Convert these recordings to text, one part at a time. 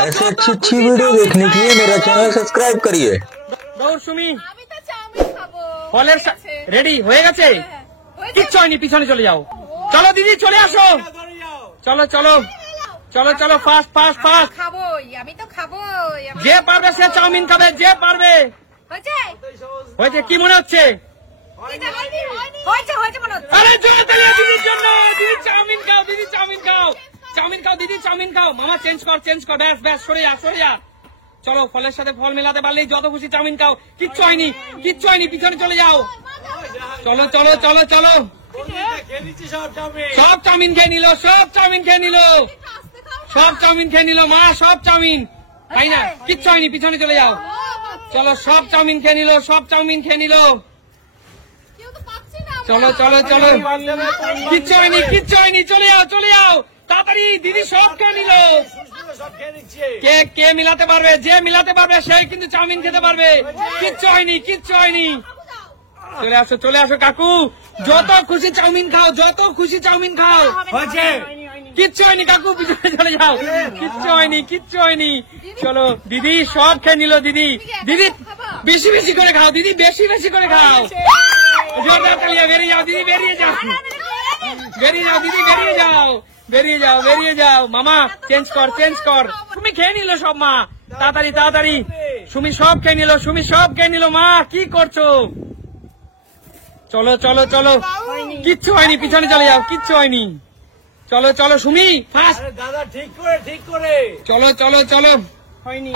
ऐसे अच्छी अच्छी वीडियो देखने के लिए मेरा चैनल सब्सक्राइब करिए। দৌড় সুমি, ফলের রেডি হয়ে গেছে, কিচ্ছু হয়নি, পিছনে চলে যাও। চলো দিদি চলে আসো, চলো চলো চলো চলো, ফাস্ট ফাস্ট ফাস্ট। আমি তো খাবো, যে পারবে সে চাউমিন খাবে, যে পারবে। হয়েছে কি মনে হচ্ছে? আরে জোরে তালিয়া দিদির জন্য। দিদি চাউমিন খাও, দিদি চাউমিন খাও, চাউমিন খাও, দিদি চাউমিন খাও। মামা চেঞ্জ কর, চেঞ্জ কর, ব্যাস ব্যাস, সরে যা সরে যা। চলো, ফলের সাথে ফল মেলাতে পারলেই যত খুশি চাউমিন খাও। কিচ্ছু হয়নি, কিচ্ছু হয়নি, পিছনে চলে যাও। চলো চলো চলো চলো, সব চাউমিন খেয়ে নিল, সব চাউমিন খেয়ে নিল, সব চাউমিন খেয়ে নিল মা, সব চাউমিন। তাই না? কিচ্ছু হয়নি, পিছনে চলে যাও। চলো, সব চাউমিন খেয়ে নিল, সব চাউমিন খেয়ে নিল। চলো চলো চলো, কিচ্ছু হয়নি, কিচ্ছু হয়নি, চলে যাও চলে যাও তাড়াতাড়ি। দিদি সব খেয়ে নিল। কে কে মিলাতে পারবে? যে মিলাতে পারবে সেই কিন্তু চাউমিন খেতে পারবে। কিচ্ছু হয়নি, কিচ্ছু হয়নি। চলে আসো চলে আসো কাকু, যত খুশি চাউমিন খাও, যত খুশি চাউমিন খাও। কিচ্ছু হয়নি কাকু, পিছনে চলে যাও। কিচ্ছু হয়নি, কিচ্ছু হয়নি। চলো, দিদি সব খেয়ে নিল। দিদি দিদি বেশি বেশি করে খাও, দিদি বেশি বেশি করে খাও। জোরদার তালিয়া, বেরিয়ে যাও দিদি, বেরিয়ে যাও, বেরিয়ে যাও দিদি, বেরিয়ে যাও, বেরিয়ে যাও, বেরিয়ে যাও। মামা চেঞ্জ কর, চেঞ্জ কর। তুমি খেয়ে নিল সব মা, তাড়াতাড়ি তাড়াতাড়ি। সুমি সব খেয়ে নিল, সুমি সব খেয়ে নিল। মা কি করছো? চলো চলো চলো, কিচ্ছু হয়নি, পিছনে চলে যাও, কিচ্ছু হয়নি। চলো চলো সুমি, ফাস্ট দাদা, ঠিক করে ঠিক করে। চলো চলো চলো।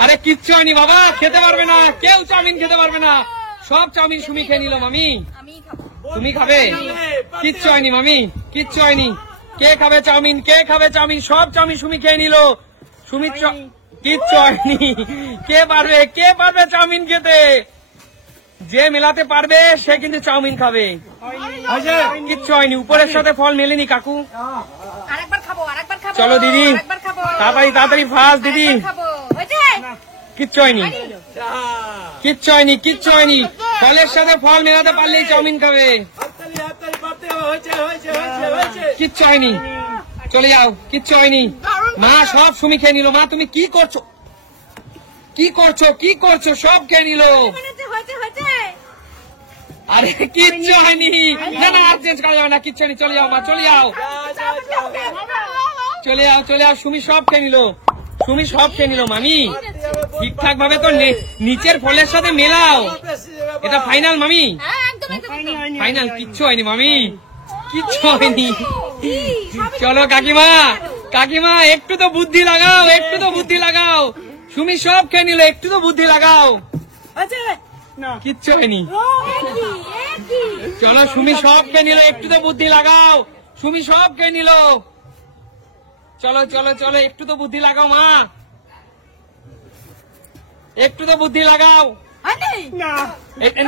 আরে কিচ্ছু হয়নি বাবা, খেতে পারবে না কেউ, চাউমিন খেতে পারবে না। সব চাউমিন সুমি খেয়ে নিল। মামি তুমি খাবে? কিচ্ছু হয়নি মামি, কিচ্ছু হয়নি। কে খাবে চাউমিন? কে খাবে চাউমিন? সব চাউমিন সুমি খেয়ে নিল। সুমি কিচ্ছু হয়নি। কে পারবে? কে পারবে চাউমিন খেতে? যে মেলাতে পারবে সে কিন্তু চাউমিন খাবে। কিচ্ছু হয়নি, উপরের সাথে ফল মেলেনি কাকু। চলো দিদি তাড়াতাড়ি তাড়াতাড়ি, ফাস্ট দিদি। কিচ্ছু হয়নি, কিচ্ছু হয়নি, কিচ্ছু হয়নি। ফলের সাথে ফল মেলাতে পারলেই চাউমিন খাবে। কিচ্ছু হয়নি, চলে যাও, কিচ্ছু হয়নি। মা সব সুমি খেয়ে নিল। মা তুমি কি করছো? কি করছো? কি করছো? সব খেয়ে নিল। আরে কিচ্ছু হয়নি, না না আর চেঞ্জ করা যাবে না, কিচ্ছু হয়নি। চলে যাও মা, চলে যাও, চলে যাও চলে যাও। সুমি সব খেয়ে নিল, সুমি সব খেয়ে নিল। মামি ঠিকঠাক ভাবে তো নিচের ফলের সাথে মেলাও। এটা ফাইনাল মামি, ফাইনাল। কিচ্ছু হয়নি মামি, কিচ্ছু হয়নি। চলো কাকিমা, কাকিমা একটু তো বুদ্ধি লাগাও, একটু তো বুদ্ধি লাগাও। সুমি সব খেয়ে নিল, একটু তো বুদ্ধি লাগাও। কিচ্ছু হয়নি। চলো সুমি সব খেয়ে নিল, একটু তো বুদ্ধি লাগাও। সুমি সব খেয়ে নিল। চলো চলো চলো, একটু তো বুদ্ধি লাগাও মা, একটু তো বুদ্ধি লাগাও।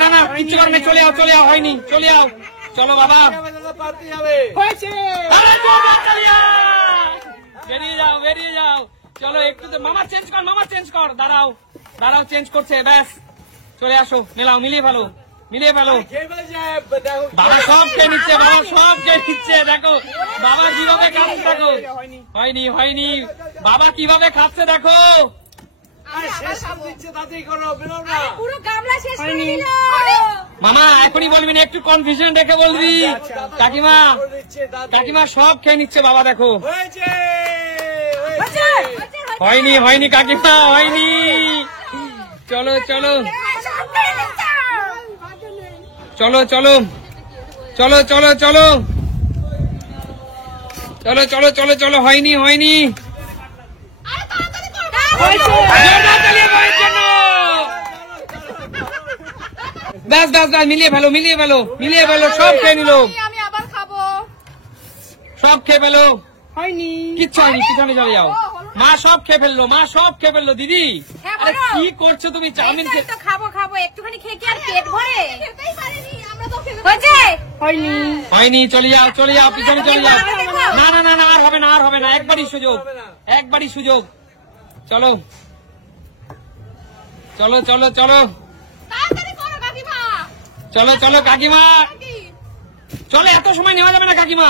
না না কিচ্ছু করবে, চলে যাও চলে যাও, হয়নি, চলে যাও। চলো বাবা, বেরিয়ে যাও বেরিয়ে যাও। চলো একটু তো, মামা চেঞ্জ কর, মামা চেঞ্জ কর। দাঁড়াও দাঁড়াও, চেঞ্জ করছে, ব্যাস চলে আসো, মেলাও, মিলিয়ে ফেলো, মিলিয়ে ফেলো। বাবা সব খেয়ে নিচ্ছে, বাবা সব খেয়ে নিচ্ছে। দেখো বাবা কিভাবে খাচ্ছে, দেখো। হয়নি হয়নি, বাবা কিভাবে খাচ্ছে দেখো। মামা এখনই বলবি না, একটু কনফিউশন রেখে বলবি। কাকিমা, কাকিমা সব খেয়ে নিচ্ছে বাবা, দেখো। হয়নি হয়নি কাকিমা, হয়নি। চলো চলো চলো চলো চলো চলো চলো চলো চলো চলো চলো, হয়নি হয়নি। ব্যাস ব্যাস ব্যাস, মিলিয়ে ফেলো, মিলিয়ে ফেলো, মিলিয়ে ফেলো। সব খেয়ে নিল, সব খেয়ে ফেলো। হয়নি, কিচ্ছু হয়নি, পিছনে চলে যাও। মা সব খেয়ে ফেললো, মা সব খেয়ে ফেললো। দিদি আরে কি করছো তুমি? চাউমিন খাবো খাবো, একটুখানি খেয়ে কি আর পেট ভরে? হয়নি, চলে যাও চলে যাও, পিছনে চলে যাও। না না না না, আর হবে না, আর হবে না, একবারই সুযোগ, একবারই সুযোগ। চলো চলো চলো চলো চলো চলো কাকিমা, চলো, এত সময় নেওয়া যাবে না কাকিমা।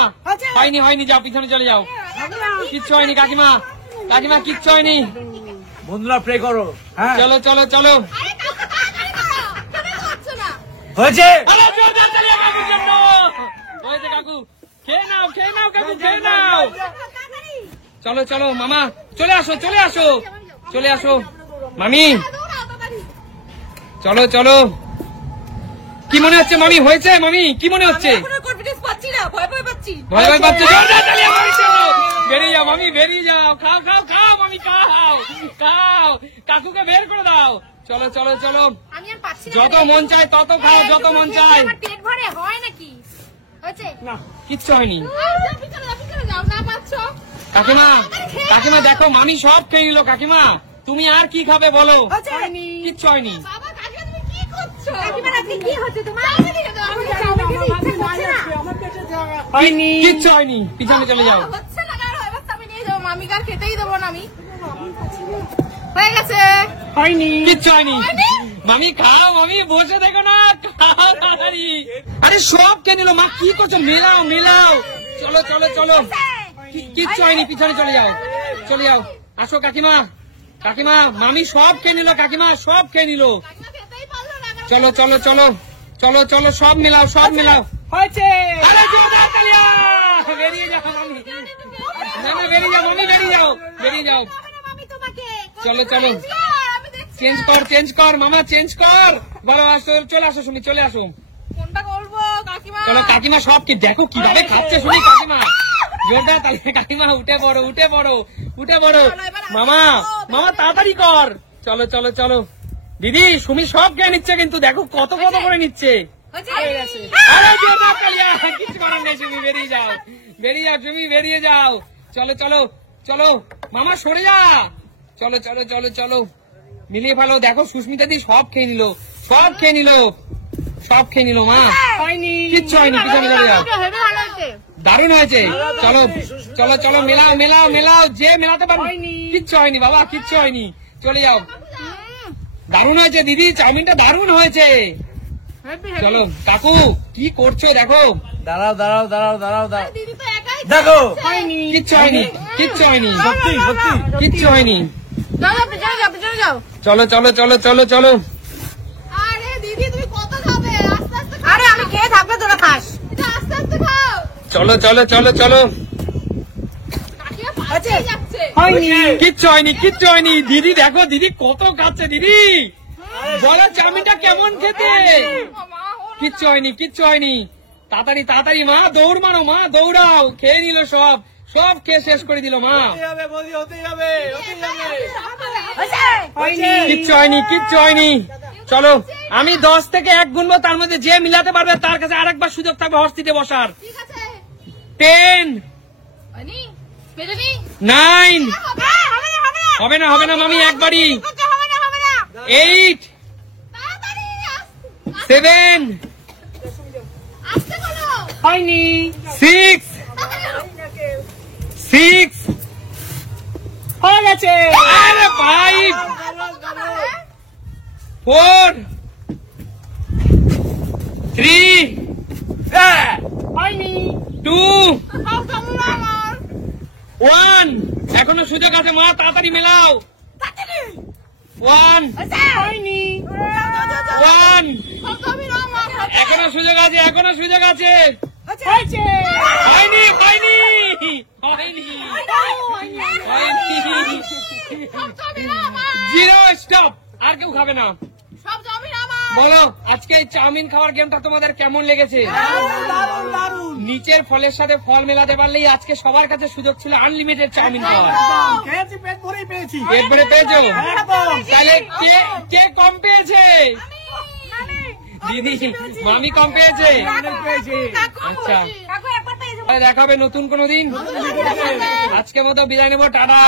হয়নি হয়নি, যাও পিছনে চলে যাও। কিচ্ছু হয়নি কাকিমা, কাকিমা কিচ্ছু হয়নি। বন্ধুরা প্রে করো। হ্যাঁ চলো চলো চলো। আরে কাকু তাড়াতাড়ি করো, কেন করছো না? হয়েছে। আরে জোরদার তালি কাকুর জন্য। হয়েছে কাকু, খেয়ে নাও কাকু, খেয়ে নাও। তাড়াতাড়ি। চলো চলো মামা, চলে আসো চলে আসো মামি, দৌড়াও তাড়াতাড়ি। চলো চলো। কি মনে হচ্ছে মামি? হয়েছে মামি? কি মনে হচ্ছে? আমি এখন কনফিডেন্স পাচ্ছি না, ভয় পাচ্ছি। ভয় পাচ্ছে? জোরদার তালি মামির জন্য। বেরিয়ে যাও মামি, বেরিয়ে যাও। খাও মামি, খাও। কাকুকে বের করে দাও। চলো চলো চলো। আমি আর পাচ্ছি না। যত মন চায় তত খাও, যত মন চায়। আমার পেট ভরে হয় নাকি? হয়েছে? না, কিচ্ছু হয়নি। পিছনে যাও, না পাচ্ছো? কাকিমা দেখো, মামি সব খেয়ে নিল। কাকিমা তুমি আর কি খাবে বলো? হয়েছে? কিচ্ছু হয়নি। বাবা, কাকিমা তুমি কি করছো? কাকিমা আজকে কি হচ্ছে তোমার? আমি চাউমিন খেতে ইচ্ছে করছে না। কিচ্ছু হয়নি, পিছনে চলে যাও। হচ্ছে না, কারণ এবার আমি নিয়ে যাবো, মামিকে আর খেতেই দেবো না আমি। হয়ে গেছে। কিচ্ছু হয়নি। মামি খাও, মামি বসে দেখো না, খাও তাড়াতাড়ি। আরে সব খেয়ে নিল। মা কি করছো? মেলাও। চলো চলো চলো। কিচ্ছু হয়নি, পিছনে চলে যাও। আসো কাকিমা, মামি সব খেয়ে নিল। কাকিমা সব খেয়ে নিল। কাকিমা খেতেই পারলো না। চলো চলো চলো চলো চলো, সব মেলাও। হয়েছে। আরে জোরদার তালিয়া। বেরিয়ে যাও মামি। না বেরিয়ে যাও মামি, বেরিয়ে যাও। মামি তোমাকে চলো। আমি দেখছি চেঞ্জ কর মামা, চেঞ্জ কর। বলো চলে আসো সুমি, চলে আসো। কোনটা করবো কাকিমা? চলো কাকিমা সব কি দেখো কিভাবে খাচ্ছে শুনি। কাকিমা জোরদার তালিয়া। কাকিমা উঠে পড়ো। মামা তাড়াতাড়ি কর। চলো। দিদি সুমি সব খেয়ে নিচ্ছে, কিন্তু দেখো কত করে নিচ্ছে। হয়েছে? আরে জোরদার তালিয়া। কিছু করার নেই সুমি, বেরিয়ে যাও সুমি, বেরিয়ে যাও। চলো মামা সরে যা। চলো মিলিয়ে ভালো। দেখো সুস্মিতা দি সব খেয়ে নিল মা। কিচ্ছু হয়নি, পিছনে চলে যাও। হেভি ভালো হয়েছে। দারুণ হয়েছে। চলো মেলাও। যে মেলাতে পারো। কিচ্ছু হয়নি বাবা, কিচ্ছু হয়নি। চলে যাও। দারুণ হয়েছে দিদি, চাউমিনটা দারুণ হয়েছে। চলো কাকু কি করছো দেখো। দাঁড়াও। দিদি তো একাই দেখো কিচ্ছু হয়নি। সত্যি কিচ্ছু হয়নি। যাও। চলো। আরে দিদি তুমি কত খাবে? আস্তে খাও। আরে আমি খেয়ে থাকবে, তোরা খাস। এটা আস্তে খাও। চলো। কাকিমা পাচ্ছেই যাচ্ছে। কিচ্ছু হয়নি। দিদি দেখো, দিদি কত খাচ্ছে। দিদি বলো চাউমিনটা কেমন খেতে? কিচ্ছু হয়নি। তাড়াতাড়ি মা দৌড় মারো, মা দৌড়াও। খেয়ে নিল সব খেয়ে শেষ করে দিল মা। হতে যাবে। কিচ্ছু হয়নি। চলো আমি 10 থেকে 1 গুনবো, তার মধ্যে যে মিলাতে পারবে তার কাছে আরেকবার সুযোগ থাকবে হর্ষিতে বসার। ঠিক আছে। 10, হয়নি? বেরোনি? 9, হবে না। হবে না মামি, একবারই। হবে না। 8, তাড়াতাড়ি 7, আস্তে করো। 6, হয়ে গেছে। আরে 5, 4, 3, 2, 1। এখনো সুযোগ আছে মা, তাড়াতাড়ি মেলাও। 1, 1। এখনো সুযোগ আছে। হয়নি। Zero, stop. আর কেউ খাবে না। বলো আজকে এই চাউমিন খাওয়ার গেমটা তোমাদের কেমন লেগেছে? নিচের ফলের সাথে ফল মেলাতে পারলেই আজকে সবার কাছে সুযোগ ছিল আনলিমিটেড চাউমিন খাওয়ার। পেট ভরেই পেয়েছি। পেট ভরে পেয়েছো? তাহলে কে কম পেয়েছে? দিদি মামি কম পেয়েছে। আচ্ছা দেখাবে নতুন কোনো দিন। আজকের মতো বিদায় নেবো, টাটা।